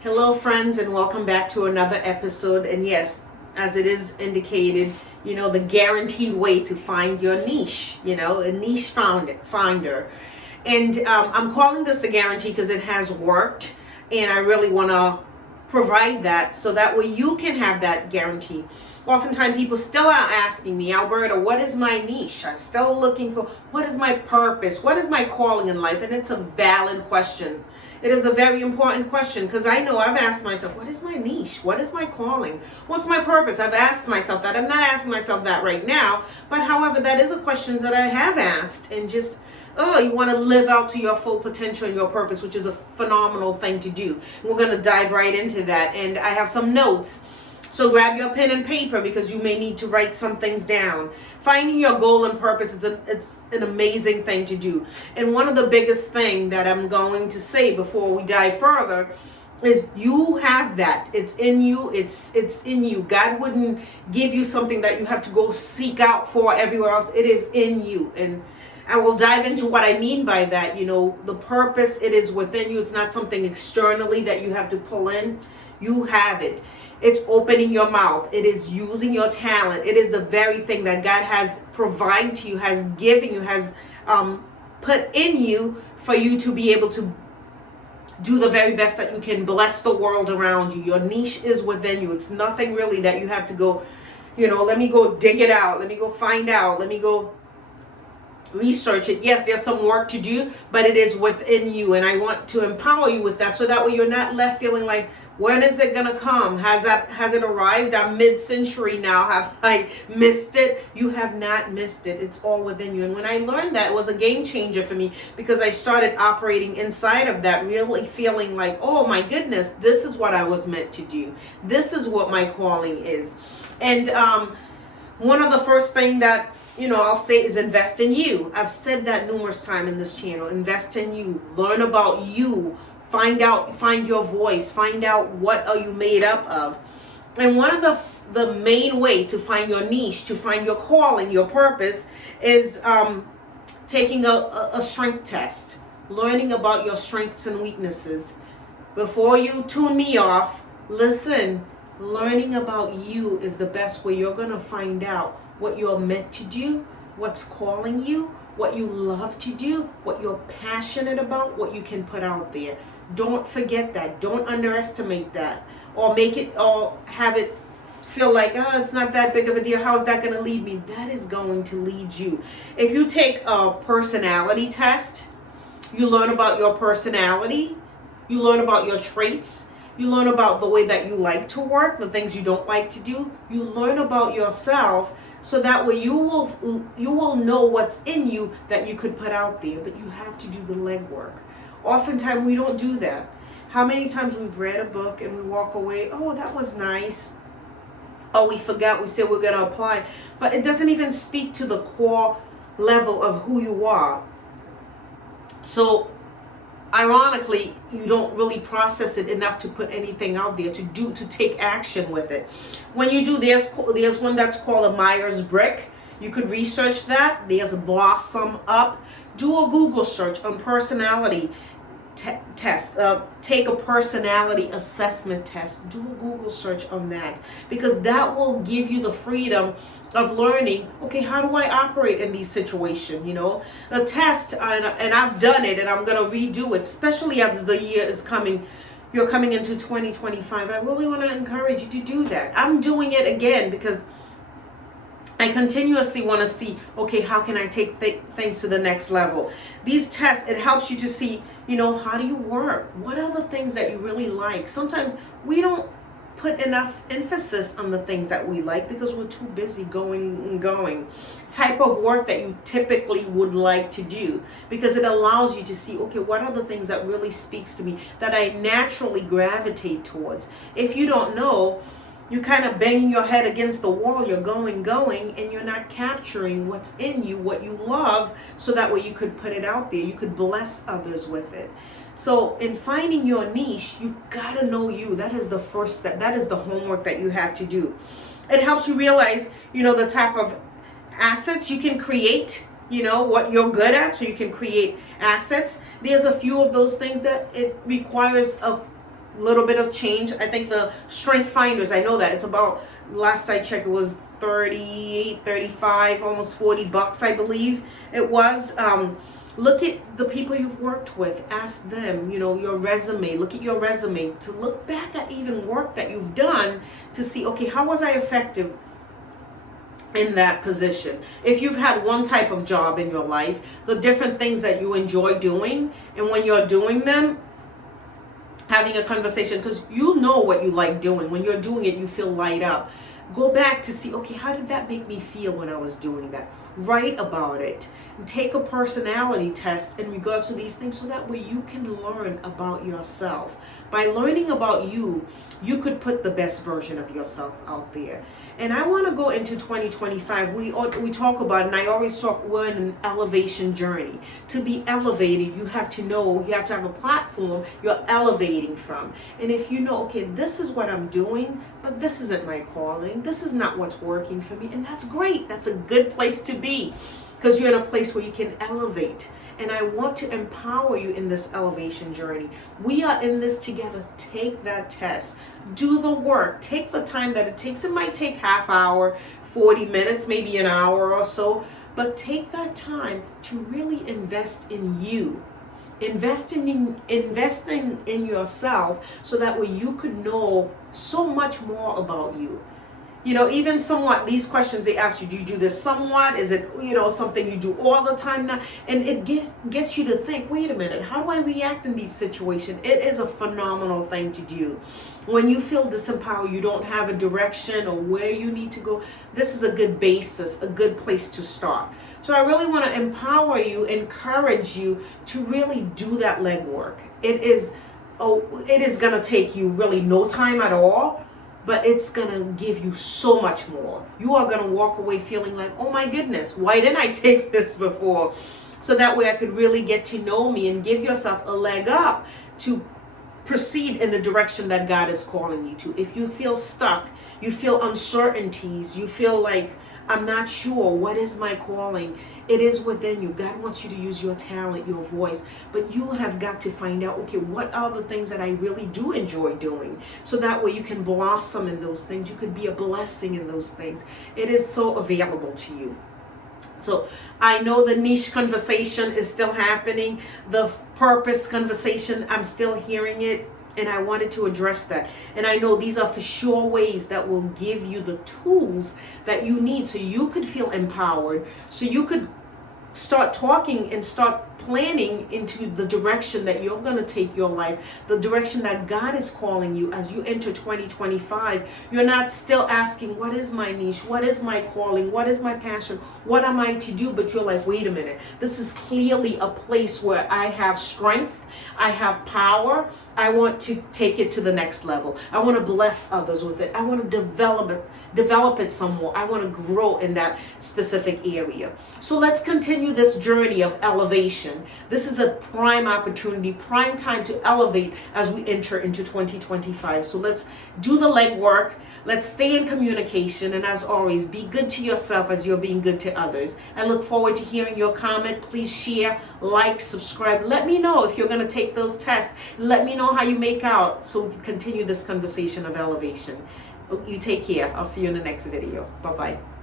Hello, friends, and welcome back to another episode. And yes, as it is indicated, the guaranteed way to find your niche, a niche finder. And I'm calling this a guarantee because it has worked, and I really want to provide that so that way you can have that guarantee. Oftentimes, people still are asking me, Alberta, what is my niche? I'm still looking for what is my purpose? What is my calling in life? And it's a valid question. It is a very important question because I know I've asked myself, what is my niche? What is my calling? What's my purpose? I've asked myself that. I'm not asking myself that right now, but however, that is a question that I have asked, and just, you want to live out to your full potential and your purpose, which is a phenomenal thing to do. We're going to dive right into that, and I have some notes. So grab your pen and paper because you may need to write some things down. Finding your goal and purpose is it's an amazing thing to do. And one of the biggest thing that I'm going to say before we dive further is you have that. It's in you. It's in you. God wouldn't give you something that you have to go seek out for everywhere else. It is in you. And I will dive into what I mean by that. The purpose, it is within you. It's not something externally that you have to pull in. You have it. It's opening your mouth. It is using your talent. It is the very thing that God has provided to you, has given you, has put in you for you to be able to do the very best that you can, bless the world around you. Your niche is within you. It's nothing really that you have to go, let me go dig it out. Let me go find out. Let me go research it. Yes, there's some work to do, but it is within you. And I want to empower you with that so that way you're not left feeling like, when is it gonna come? Has it arrived? I'm mid-century now. Have I missed it? You have not missed it. It's all within you. And when I learned that, it was a game changer for me because I started operating inside of that, really feeling like, oh my goodness, this is what I was meant to do. This is what my calling is. And one of the first thing that I'll say is invest in you. I've said that numerous times in this channel. Invest in you. Learn about you. Find your voice. Find out what are you made up of. And one of the main way to find your niche, to find your calling, your purpose, is taking a strength test. Learning about your strengths and weaknesses. Before you tune me off, listen. Learning about you is the best way you're going to find out what you're meant to do, what's calling you, what you love to do, what you're passionate about, what you can put out there. Don't forget that. Don't underestimate that, or have it feel like, oh, it's not that big of a deal. How's that going to lead me? That is going to lead you. If you take a personality test, you learn about your personality, you learn about your traits, you learn about the way that you like to work, the things you don't like to do. You learn about yourself so that way you will know what's in you that you could put out there, but you have to do the legwork. Oftentimes we don't do that. How many times we've read a book and we walk away, oh, that was nice. Oh, we forgot, we said we're going to apply. But it doesn't even speak to the core level of who you are. So, ironically, you don't really process it enough to put anything out there, to take action with it. When you do, there's one that's called a Myers-Briggs. You could research that. There's a Blossom Up. Do a Google search on personality test. Take a personality assessment test. Do a Google search on that, because that will give you the freedom of learning, okay, how do I operate in these situations? A test, and I've done it, and I'm going to redo it, especially as the year is coming. You're coming into 2025. I really want to encourage you to do that. I'm doing it again because I continuously want to see, okay, how can I take things to the next level? These tests, it helps you to see, how do you work? What are the things that you really like? Sometimes we don't put enough emphasis on the things that we like because we're too busy going. Type of work that you typically would like to do, because it allows you to see, okay, what are the things that really speaks to me, that I naturally gravitate towards. If you don't know, you're kind of banging your head against the wall. You're going, and you're not capturing what's in you, what you love, so that way you could put it out there. You could bless others with it. So in finding your niche, you've got to know you. That is the first step. That is the homework that you have to do. It helps you realize, the type of assets you can create, what you're good at, so you can create assets. There's a few of those things that it requires a little bit of change. I think the Strength Finders, I know that it's about, last I checked, it was 38, 35, almost $40, I believe it was. Look at the people you've worked with. Ask them, your resume. Look at your resume to look back at even work that you've done to see, okay, how was I effective in that position? If you've had one type of job in your life, the different things that you enjoy doing, and when you're doing them, having a conversation, because you know what you like doing. When you're doing it, you feel light up. Go back to see, okay, how did that make me feel when I was doing that? Write about it. And take a personality test in regards to these things, so that way you can learn about yourself. By learning about you, you could put the best version of yourself out there. And I want to go into 2025. We talk about, and I always talk, we're in an elevation journey. To be elevated, you have to know, you have to have a platform you're elevating from. And if you know, okay, this is what I'm doing, but this isn't my calling, this is not what's working for me, and that's great. That's a good place to be, because you're in a place where you can elevate. And I want to empower you in this elevation journey. We are in this together. Take that test. Do the work. Take the time that it takes. It might take half hour, 40 minutes, maybe an hour or so. But take that time to really invest in you. Investing in yourself, so that way you could know so much more about you. Even somewhat, these questions they ask you, do you do this somewhat? Is it, something you do all the time now? And it gets you to think, wait a minute, how do I react in these situations? It is a phenomenal thing to do. When you feel disempowered, you don't have a direction or where you need to go, this is a good basis, a good place to start. So I really want to empower you, encourage you to really do that legwork. It is going to take you really no time at all, but it's going to give you so much more. You are going to walk away feeling like, oh my goodness, why didn't I take this before? So that way I could really get to know me and give yourself a leg up to proceed in the direction that God is calling you to. If you feel stuck, you feel uncertainties, you feel like, I'm not sure, what is my calling? It is within you. God wants you to use your talent, your voice, but you have got to find out, okay, what are the things that I really do enjoy doing? So that way you can blossom in those things. You could be a blessing in those things. It is so available to you. So I know the niche conversation is still happening. The purpose conversation, I'm still hearing it. And I wanted to address that. And I know these are for sure ways that will give you the tools that you need, so you could feel empowered, so you could start talking and start planning into the direction that you're going to take your life, the direction that God is calling you as you enter 2025. You're not still asking, what is my niche? What is my calling? What is my passion? What am I to do? But you're like, wait a minute. This is clearly a place where I have strength. I have power. I want to take it to the next level. I want to bless others with it. I want to develop it some more. I want to grow in that specific area. So let's continue this journey of elevation. This is a prime opportunity, prime time to elevate as we enter into 2025. So let's do the legwork. Let's stay in communication. And as always, be good to yourself as you're being good to others. I look forward to hearing your comment. Please share, like, subscribe. Let me know if you're going to take those tests. Let me know how you make out, so we can continue this conversation of elevation. You take care. I'll see you in the next video. Bye-bye.